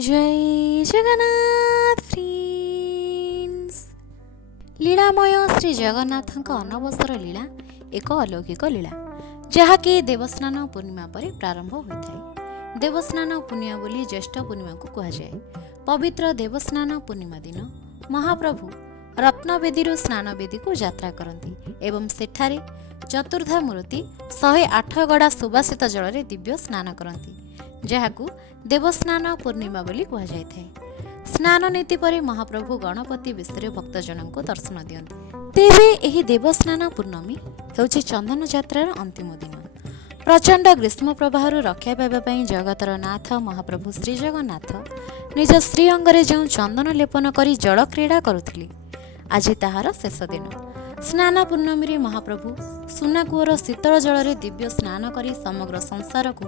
जय जगन्नाथ फ्रेंड्स। लीलामय श्री जगन्नाथ अनबसर लीला एक अलौकिक लीला जहाँकि देवस्नान पूर्णिमा पर प्रारंभ होता है। देवस्नान पूर्णिमा बोली ज्येष्ठ पूर्णिमा को कहुए। पवित्र देवस्नान पूर्णिमा दिन महाप्रभु रत्नवेदी स्नान वेदी को यात्रा करती एवं सेठारे चतुर्धा मूर्ति 108 गड़ा सुबासित जल में दिव्य स्नान करती जहाकू देवस्नान पूर्णिमा बोली कहुए। स्नान नीति पर महाप्रभु गणपति विषय भक्तजन को दर्शन दियंती। तेबे एही देवस्नान पूर्णमी हेउछि चंदन यात्रार अंतिम दिन। प्रचंड ग्रीष्म प्रवाह रक्षा पाइबा जगतर नाथ महाप्रभु श्री जगन्नाथ निज श्री अंगरे जो चंदन लेपन करी जल क्रीड़ा करुथिले आज ताहार शेष दिन। स्नान पूर्णमी महाप्रभु सुनाकूर शीतल जल में दिव्य स्नान करी समग्र संसार को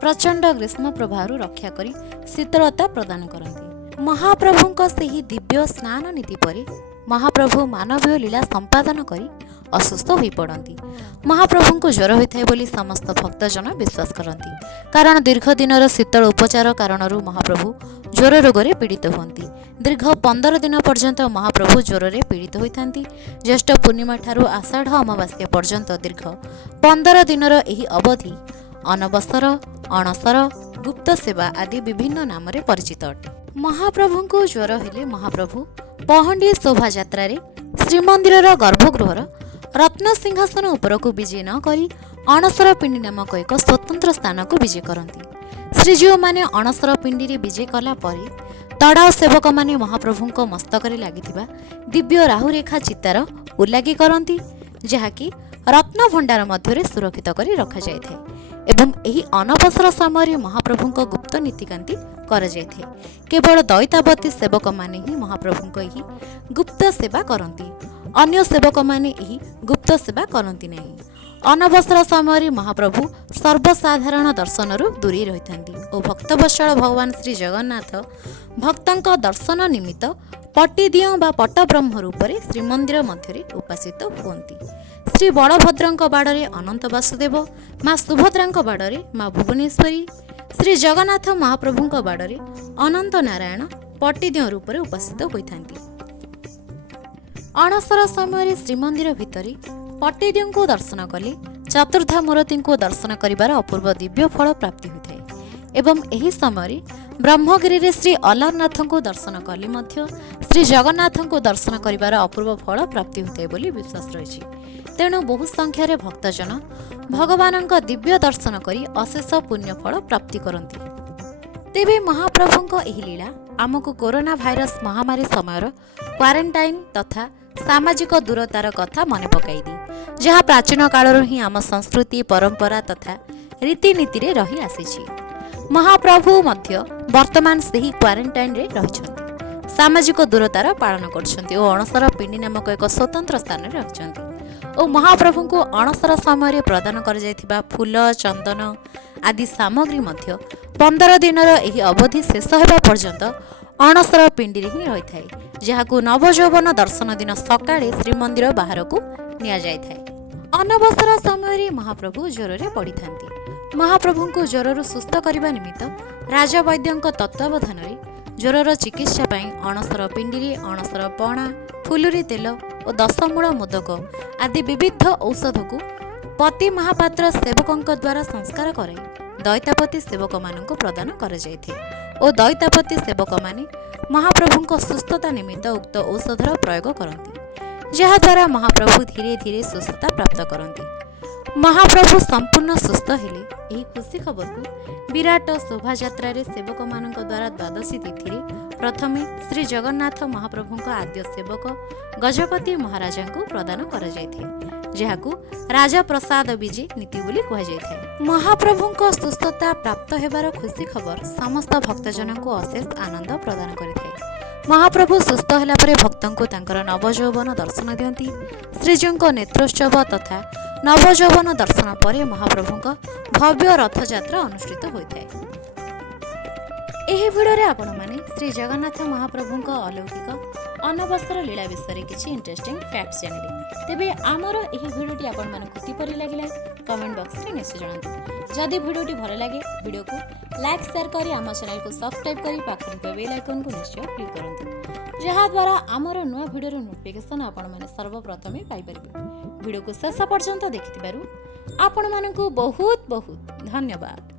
प्रचंड ग्रीष्म प्रवाह रक्षा करी शीतलता प्रदान करती। महाप्रभुଙ୍କ ସେହି दिव्य स्नान नीति पर महाप्रभु मानवीय लीला संपादन करी असुस्थ हो पड़ती। महाप्रभु को ज्वर होता है बोली समस्त भक्तजन विश्वास करती कारण दीर्घ दिन शीतल उपचार कारण महाप्रभु ज्वर रोग में पीड़ित होती। दीर्घ 15 दिन पर्यंत महाप्रभु ज्वर में पीड़ित होती। ज्येष्ठ पूर्णिमा ठारू आषाढ़ अमावास्या पर्यंत दीर्घ 15 दिन अवधि ଅନବସର ଅଣସର गुप्त सेवा आदि विभिन्न नाम रे परिचित अटे। महाप्रभु को ज्वर हेले महाप्रभु पहंडी शोभा यात्रा श्रीमंदिर गर्भगृहर रत्न सिंहासन उपरकू विजय न करी अणसर पिंडी नामक एक स्वतंत्र स्थान को विजय करती। श्रीजीव माने अणसर पिंडी रे विजय कला परे तड़ाव सेवक माने महाप्रभु मस्तक लगी दिव्य राहुरेखा चितार उल्लागी करती जहाँकि रत्न भंडार मध्य सुरक्षित कर रखा जाए एवं एही अनबसर समय महाप्रभु गुप्त नीतिकांति करा जाए। केवल दैतावती सेवक माने ही महाप्रभु यही गुप्त सेवा करती, अन्य सेवक माने यही गुप्त सेवा करती नहीं। अनबसर समय महाप्रभु सर्वसाधारण दर्शन दूरी रही और भक्तवत्सल भगवान श्री जगन्नाथ भक्तों दर्शन निमित्त पट्टिदियों बा पट्टब्रह्म रूप से श्रीमंदिर मध्य उपासित होती। श्री बलभद्र बाड़े अनंत वासुदेव, माँ सुभद्रा बाड़े माँ भुवनेश्वरी, श्री जगन्नाथ महाप्रभु बाड़े अनंत नारायण पट्टिदियों रूप से उपासित होती। अणसर समय श्रीमंदिर भितर पट्टिदियों को दर्शन कले चतुर्धा मूर्ति को दर्शन करिबार अपूर्व दिव्य फल प्राप्ति होता है एवं एही समय ब्रह्मगिरी श्री अलारनाथ को दर्शन कले मध्य श्री जगन्नाथ को दर्शन करिबार अपूर्व फल प्राप्ति होता है बोली विश्वास रही। तेणु बहु संख्यार भक्तजन भगवान दिव्य दर्शन करी अशेष पुण्य फल प्राप्ति करती। तेबे महाप्रभु एही लीला आमको कोरोना भाइरस महामारी समय क्वारंटाइन तथा सामाजिक दूरतार कथा मन पकाई दी जहाँ प्राचीन कालरू ही आम संस्कृति परंपरा तथा रीतिनीति रे रही आसी। महाप्रभु मध्य वर्तमान सही क्वारंटाइन रे रहिछन्ति, सामाजिक दूरतार पालन करछन्ति और अणसर पिंडी नामक एक स्वतंत्र स्थान रे रहिछन्ति और महाप्रभु को अणसर समय प्रदान कर जायथिबा फूल चंदन आदि सामग्री मध्य 15 दिनर एही अवधि शेष हेबा पर्यंत अणसर पिंडी रे ही रहिथाय जहाकू नवजौवन दर्शन दिन सकाळे श्रीमंदिर बाहर को निया जायथाय। अनबसर समय महाप्रभु ज्वर रे पड़िथांती। महाप्रभु को ज्वर सुस्थ करने निमित्त राजवैद्यों तत्वावधान ज्वर चिकित्सा अणसर पिंडी अणसर पणा फुलुरी तेल और 10 मूल मोदक आदि विविध औषध को पति महापात्र सेवकों द्वारा संस्कार कराई दैतापति सेवक मानक प्रदान कर और दैतापति सेवक माने महाप्रभु सुस्थता निमित्त उक्त औषधर प्रयोग करती जहाद्वारा महाप्रभु धीरे धीरे सुस्थता प्राप्त करती। महाप्रभु संपूर्ण सुस्थ हेले यही खुशी खबर को विराट शोभा यात्रा सेवक मान द्वारा द्वादशी तिथि प्रथमे श्री जगन्नाथ महाप्रभु आद्य सेवक गजपति महाराजा को प्रदान कर जहाकू राजा प्रसाद विजे नीति बोली कहुए। महाप्रभु सुस्थता प्राप्त हेबार खुशी खबर समस्त भक्तजन को अशेष आनंद प्रदान करिଥାଏ। महाप्रभु सुस्थ होला परे भक्तों को तांकर नवजौवन दर्शन दियंती। श्रीजीव नेत्रोत्सव तथा नवजौवन दर्शन पर महाप्रभु भव्य रथयात्रा अनुष्ठित होता है। एही भिडियो रे आपण माने श्री जगन्नाथ महाप्रभु अलौकिक ଅନବସର लीला विषय किसी इंटरेस्टिंग फैक्ट्स जानिले। तेबे आमर एही भिडियोटी आपण मानकु किपरि लागिला कमेंट बॉक्स रे निश्चय जणातु। जदि भिडियोटी भल लागे भिडियो को लाइक शेयर करी आम चैनल को सब्सक्राइब करी पाखन पे बेल आइकन को निश्चय क्लिक करंतु, जहा द्वारा आमर नुआ भिडियो रो नोटिफिकेशन आपण माने सर्वप्रथमे पाई परिबे। भिडियो को शेष पर्यंत देखिथिबारु आपण मानकु बहुत बहुत धन्यवाद।